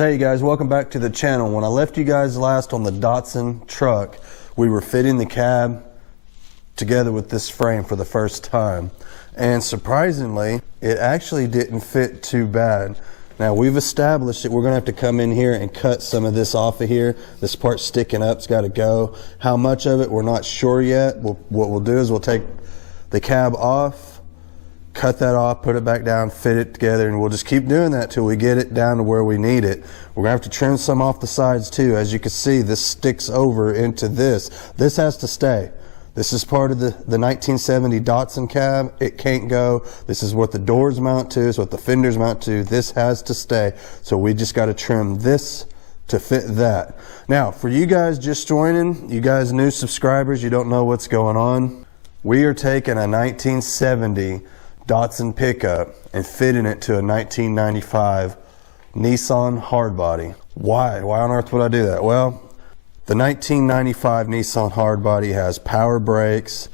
So hey guys, welcome back to the channel. When I left you guys last on the Datsun truck, we were fitting the cab together with this frame for the first time. And surprisingly, it actually didn't fit too bad. Now we've established that we're gonna have to come in here and cut some of this off of here. This part sticking up's gotta go. How much of it, we're not sure yet. What we'll do is we'll take the cab off, cut that off, put it back down, fit it together, and we'll just keep doing that till we get it down to where we need it. We're gonna have to trim some off the sides too. As you can see, this sticks over into this. This has to stay. This is part of the 1970 Datsun cab. It can't go. This is what the doors mount to, it's what the fenders mount to. This has to stay. So we just gotta trim this to fit that. Now, for you guys just joining, you guys new subscribers, you don't know what's going on. We are taking a 1970 Datsun pickup and fitting it to a 1995 Nissan hardbody. Why on earth would I do that? Well, the 1995 Nissan hardbody has power brakes,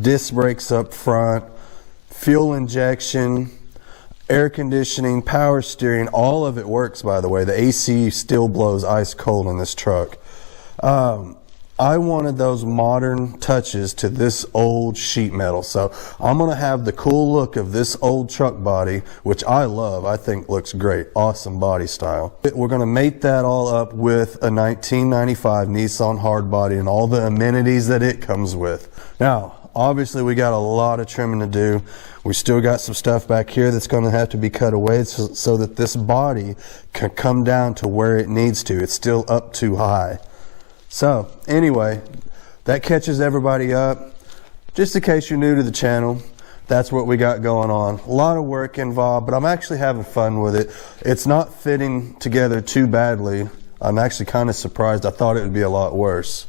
disc brakes up front, fuel injection, air conditioning, power steering. All of it works, by the way. The AC still blows ice cold in this truck. I wanted those modern touches to this old sheet metal. So I'm gonna have the cool look of this old truck body, which I love, I think looks great, awesome body style. We're gonna mate that all up with a 1995 Nissan hardbody and all the amenities that it comes with. Now, obviously we got a lot of trimming to do. We still got some stuff back here that's gonna have to be cut away so that this body can come down to where it needs to. It's still up too high. So anyway, that catches everybody up. Just in case you're new to the channel, that's what we got going on. A lot of work involved, but I'm actually having fun with it. It's not fitting together too badly. I'm actually kind of surprised. I thought it would be a lot worse.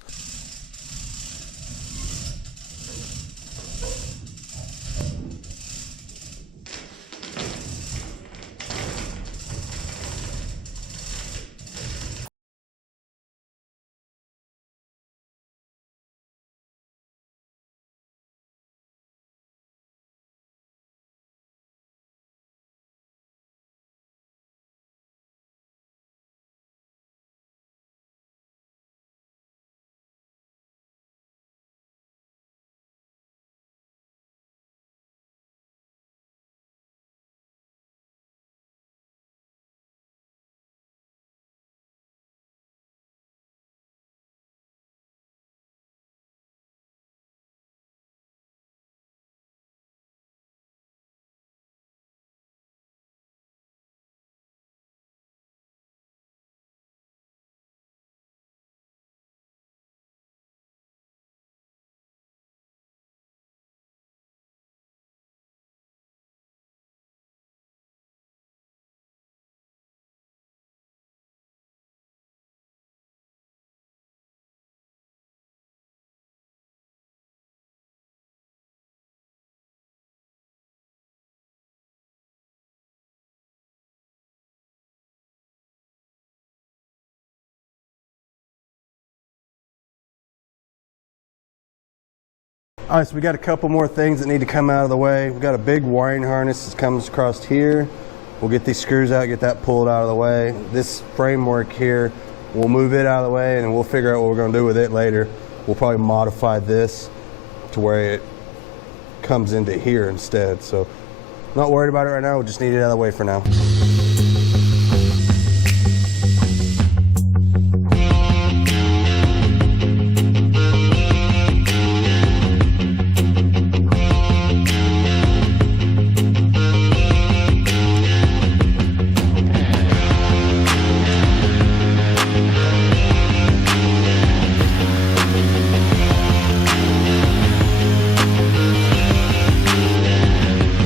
All right, so we got a couple more things that need to come out of the way. We got a big wiring harness that comes across here. We'll get these screws out, get that pulled out of the way. This framework here, we'll move it out of the way and then we'll figure out what we're gonna do with it later. We'll probably modify this to where it comes into here instead. So not worried about it right now, we'll just need it out of the way for now.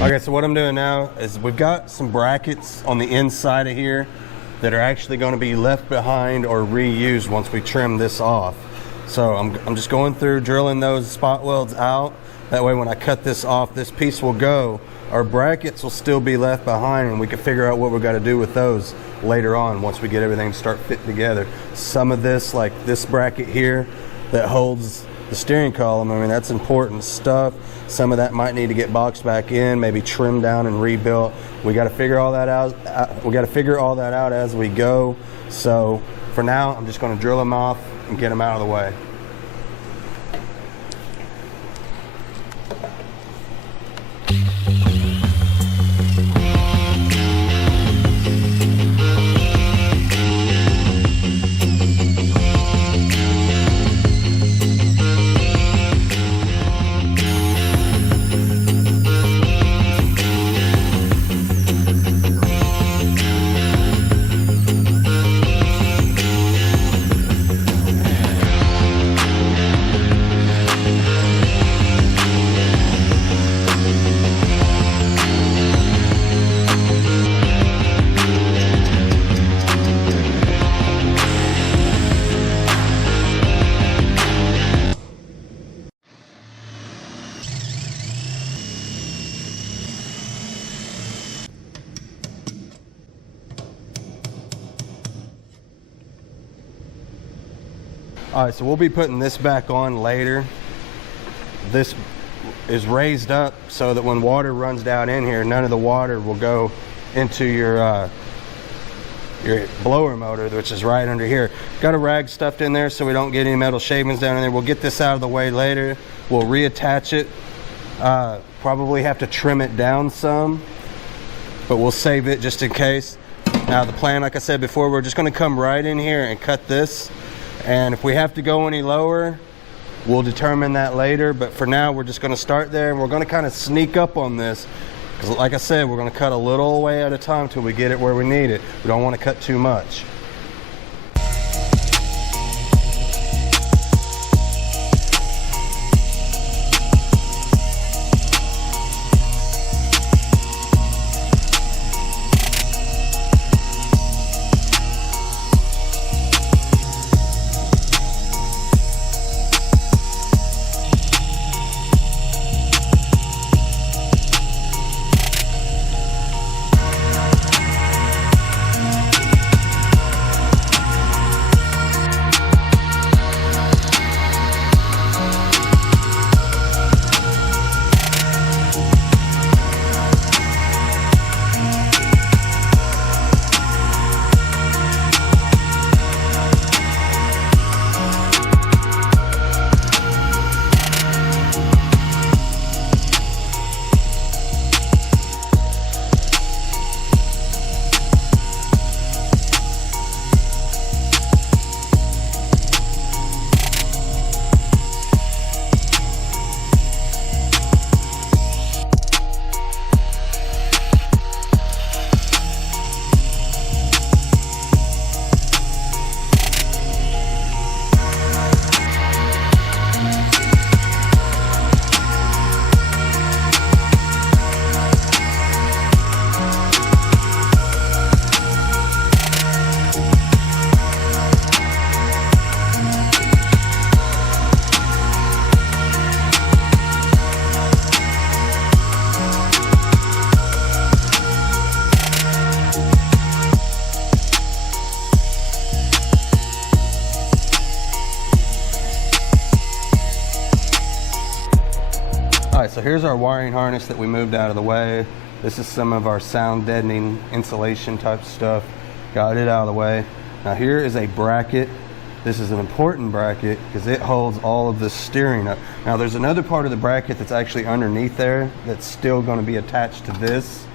Okay, so what I'm doing now is we've got some brackets on the inside of here that are actually going to be left behind or reused once we trim this off. So I'm just going through drilling those spot welds out. That way when I cut this off, this piece will go. Our brackets will still be left behind and we can figure out what we've got to do with those later on once we get everything to start fitting together. Some of this, like this bracket here that holds the steering column. I mean, that's important stuff. Some of that might need to get boxed back in, maybe trimmed down and rebuilt. We got to figure all that out. We got to figure all that out as we go. So for now, I'm just going to drill them off and get them out of the way. All right, so we'll be putting this back on later. This is raised up so that when water runs down in here, none of the water will go into your blower motor, which is right under here. Got a rag stuffed in there so we don't get any metal shavings down in there. We'll get this out of the way later. We'll reattach it. Probably have to trim it down some, but we'll save it just in case. Now the plan, like I said before, we're just going to come right in here and cut this. And if we have to go any lower, we'll determine that later. But for now, we're just going to start there, and we're going to kind of sneak up on this. Because like I said, we're going to cut a little away at a time till we get it where we need it. We don't want to cut too much. So here's our wiring harness that we moved out of the way. This is some of our sound deadening insulation type stuff. Got it out of the way. Now here is a bracket. This is an important bracket because it holds all of the steering up. Now there's another part of the bracket that's actually underneath there that's still going to be attached to this.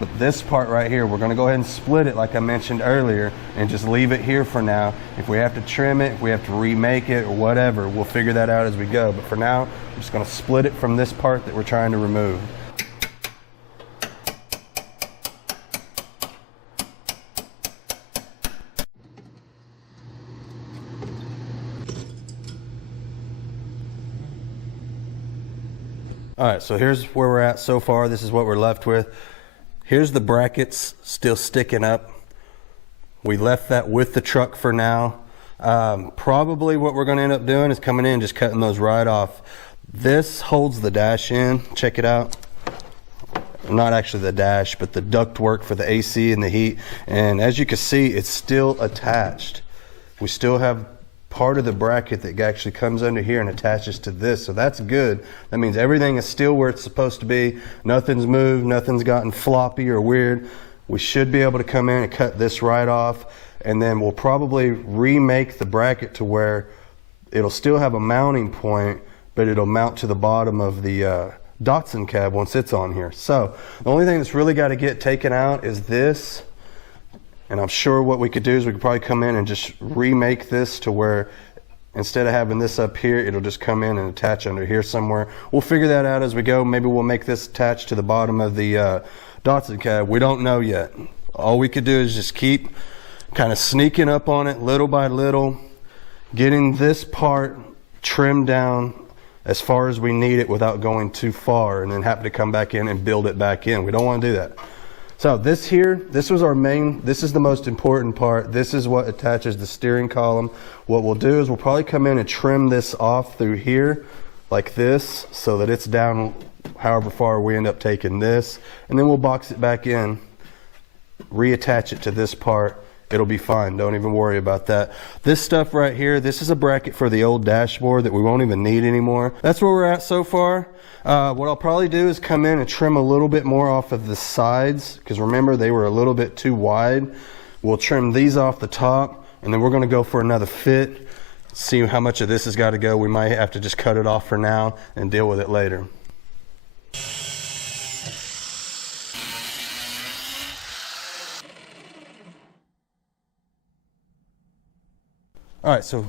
But this part right here, we're going to go ahead and split it like I mentioned earlier and just leave it here for now. If we have to trim it, if we have to remake it or whatever, we'll figure that out as we go. But for now, I'm just going to split it from this part that we're trying to remove. All right, so here's where we're at so far. This is what we're left with. Here's the brackets still sticking up. We left that with the truck for now. Probably what we're going to end up doing is coming in and just cutting those right off. This holds the dash in. Check it out. Not actually the dash, but the ductwork for the AC and the heat. And as you can see, it's still attached. We still have part of the bracket that actually comes under here and attaches to this. So that's good. That means everything is still where it's supposed to be. Nothing's moved, nothing's gotten floppy or weird. We should be able to come in and cut this right off, and then we'll probably remake the bracket to where it'll still have a mounting point, but it'll mount to the bottom of the Datsun cab once it's on here. So the only thing that's really got to get taken out is this. And I'm sure what we could do is we could probably come in and just remake this to where instead of having this up here, it'll just come in and attach under here somewhere. We'll figure that out as we go. Maybe we'll make this attach to the bottom of the Datsun cab. We don't know yet. All we could do is just keep kind of sneaking up on it little by little, getting this part trimmed down as far as we need it without going too far, and then having to come back in and build it back in. We don't want to do that. So this here, this was our main, this is the most important part. This is what attaches the steering column. What we'll do is we'll probably come in and trim this off through here like this so that it's down however far we end up taking this. And then we'll box it back in, reattach it to this part. It'll be fine. Don't even worry about that. This stuff right here, this is a bracket for the old dashboard that we won't even need anymore. That's where we're at so far. What I'll probably do is come in and trim a little bit more off of the sides, because remember they were a little bit too wide. We'll trim these off the top, and then we're going to go for another fit, see how much of this has got to go. We might have to just cut it off for now and deal with it later. All right, so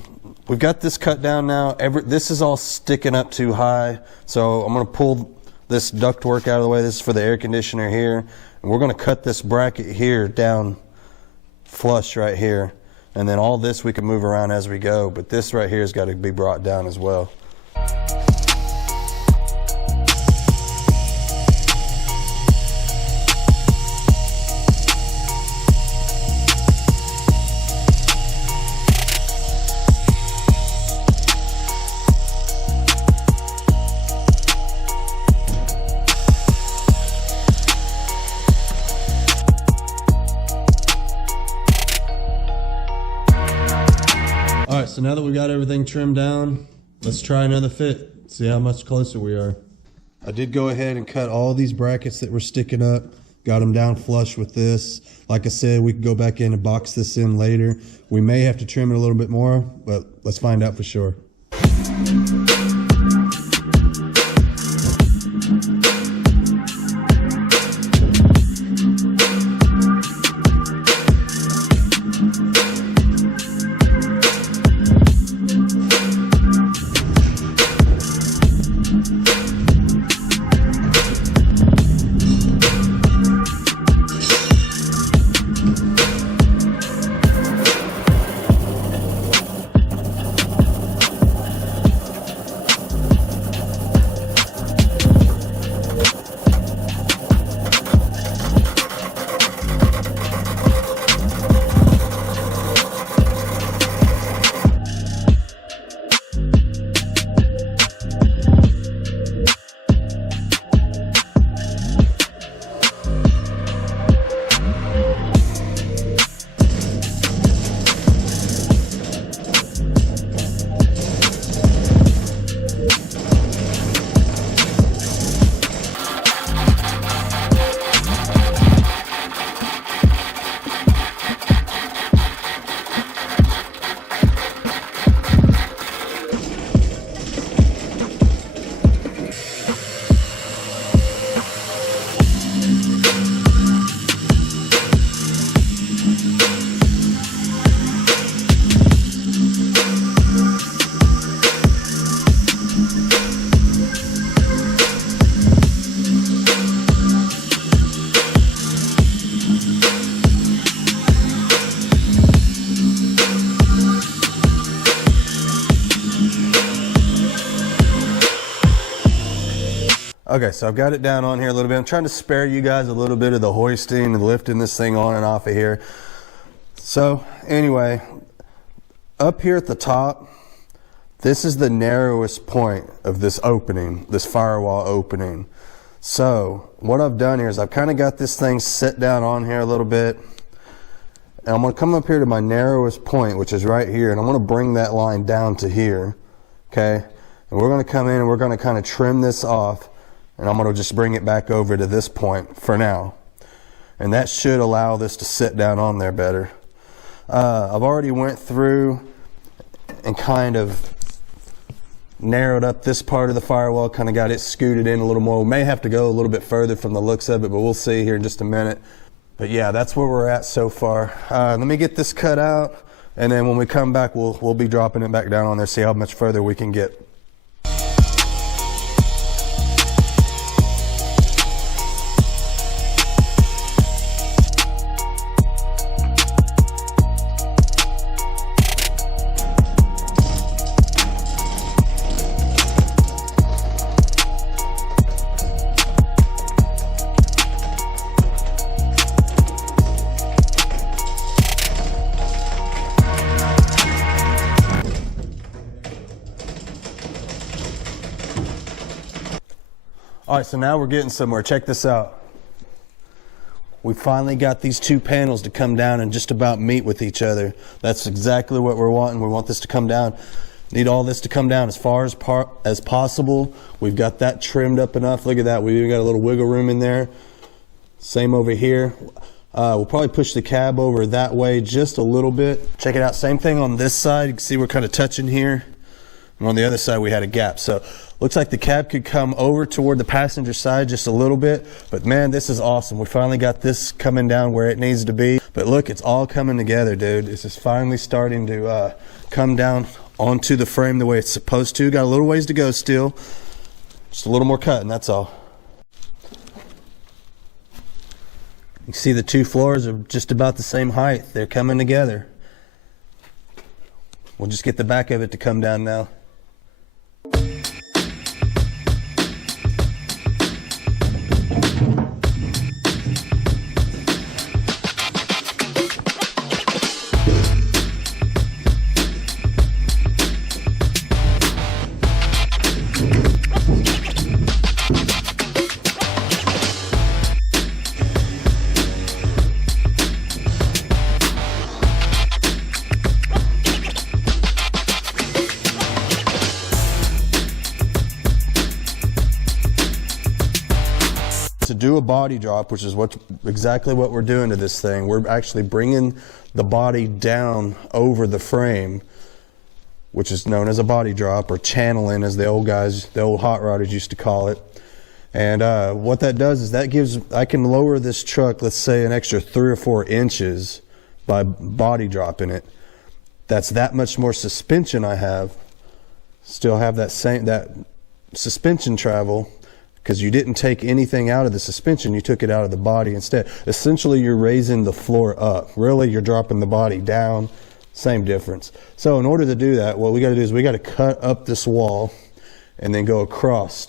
we've got this cut down now. This is all sticking up too high. So I'm gonna pull this ductwork out of the way. This is for the air conditioner here. And we're gonna cut this bracket here down flush right here. And then all this we can move around as we go, but this right here has got to be brought down as well. All right, so now that we got everything trimmed down, let's try another fit, see how much closer we are. I did go ahead and cut all these brackets that were sticking up, got them down flush with this. Like I said, we can go back in and box this in later. We may have to trim it a little bit more, but let's find out for sure. Okay, so I've got it down on here a little bit. I'm trying to spare you guys a little bit of the hoisting and lifting this thing on and off of here. So anyway, up here at the top, this is the narrowest point of this opening, this firewall opening. So what I've done here is I've kind of got this thing set down on here a little bit. And I'm gonna come up here to my narrowest point, which is right here, and I'm gonna bring that line down to here, okay? And we're gonna come in and we're gonna kind of trim this off, and I'm gonna just bring it back over to this point for now. And that should allow this to sit down on there better. I've already went through and kind of narrowed up this part of the firewall, kind of got it scooted in a little more. We may have to go a little bit further from the looks of it, but we'll see here in just a minute. But yeah, that's where we're at so far. Let me get this cut out, and then when we come back, we'll be dropping it back down on there, see how much further we can get. All right, so now we're getting somewhere. Check this out. We finally got these two panels to come down and just about meet with each other. That's exactly what we're wanting. We want this to come down. Need all this to come down as far as possible. We've got that trimmed up enough. Look at that. We even got a little wiggle room in there. Same over here. We'll probably push the cab over that way just a little bit. Check it out. Same thing on this side. You can see we're kind of touching here. And on the other side, we had a gap. So looks like the cab could come over toward the passenger side just a little bit. But man, this is awesome. We finally got this coming down where it needs to be. But look, it's all coming together, dude. This is finally starting to come down onto the frame the way it's supposed to. Got a little ways to go still. Just a little more cutting, that's all. You see the two floors are just about the same height. They're coming together. We'll just get the back of it to come down now. To do a body drop, which is exactly what we're doing to this thing, we're actually bringing the body down over the frame, which is known as a body drop, or channeling as the old hot rodders used to call it. And what that does is I can lower this truck, let's say an extra 3 or 4 inches by body dropping it. That's that much more suspension I have. Still have that suspension travel, because you didn't take anything out of the suspension, you took it out of the body instead. Essentially, you're raising the floor up. Really, you're dropping the body down, same difference. So in order to do that, what we gotta do is we gotta cut up this wall and then go across.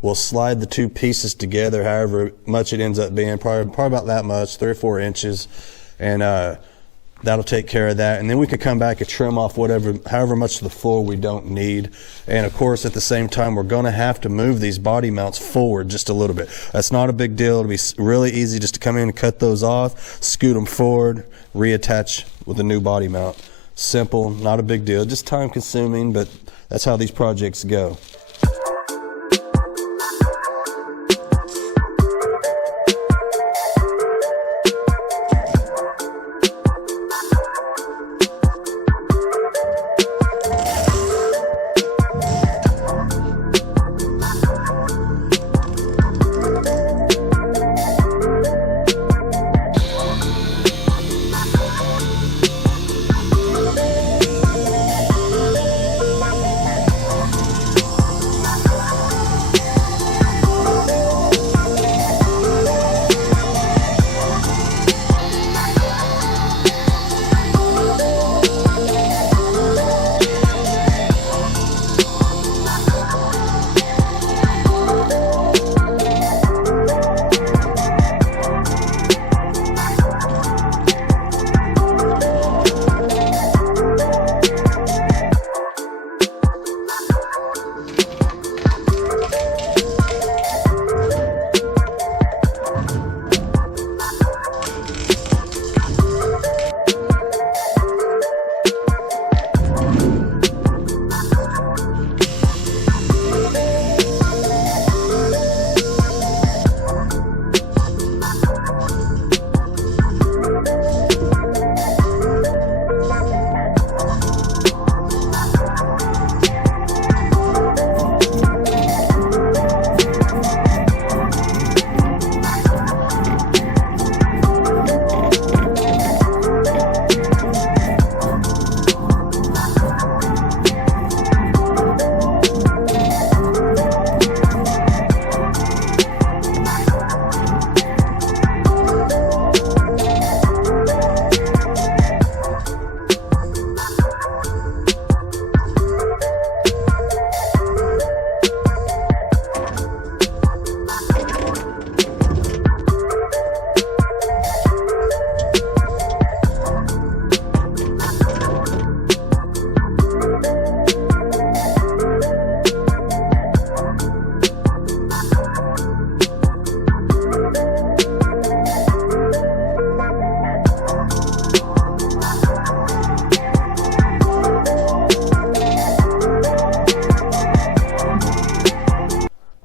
We'll slide the two pieces together, however much it ends up being, probably about that much, 3 or 4 inches. And that'll take care of that. And then we could come back and trim off however much of the floor we don't need. And of course, at the same time, we're gonna have to move these body mounts forward just a little bit. That's not a big deal. It'll be really easy just to come in and cut those off, scoot them forward, reattach with a new body mount. Simple, not a big deal, just time consuming, but that's how these projects go.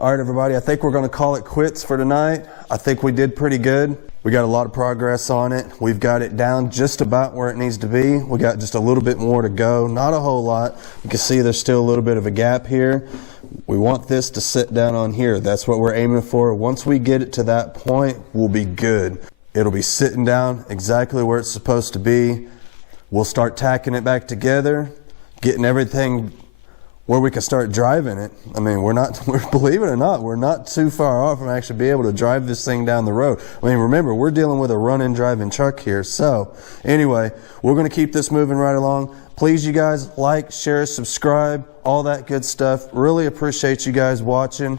All right, everybody, I think we're going to call it quits for tonight. I think we did pretty good. We got a lot of progress on it. We've got it down just about where it needs to be. We got just a little bit more to go, not a whole lot. You can see there's still a little bit of a gap here. We want this to sit down on here. That's what we're aiming for. Once we get it to that point, we'll be good. It'll be sitting down exactly where it's supposed to be. We'll start tacking it back together, getting everything where we can start driving it. I mean, believe it or not, we're not too far off from actually being able to drive this thing down the road. I mean, remember, we're dealing with a running, driving truck here. So anyway, we're going to keep this moving right along. Please, you guys, like, share, subscribe, all that good stuff. Really appreciate you guys watching.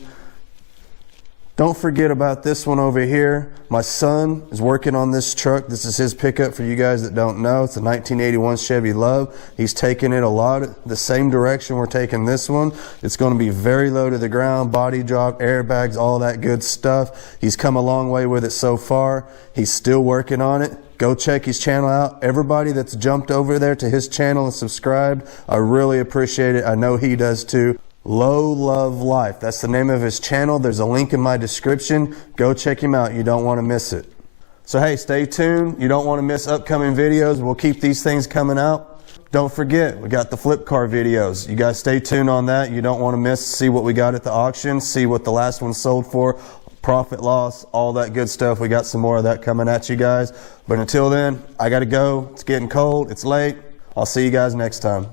Don't forget about this one over here. My son is working on this truck. This is his pickup for you guys that don't know. It's a 1981 Chevy Love. He's taking it a lot the same direction we're taking this one. It's going to be very low to the ground, body drop, airbags, all that good stuff. He's come a long way with it so far. He's still working on it. Go check his channel out. Everybody that's jumped over there to his channel and subscribed, I really appreciate it. I know he does too. Low Love Life. That's the name of his channel. There's a link in my description. Go check him out. You don't want to miss it. So hey, stay tuned. You don't want to miss upcoming videos. We'll keep these things coming out. Don't forget, we got the flip car videos. You guys stay tuned on that. You don't want to miss. See what we got at the auction. See what the last one sold for. Profit, loss, all that good stuff. We got some more of that coming at you guys. But until then, I got to go. It's getting cold. It's late. I'll see you guys next time.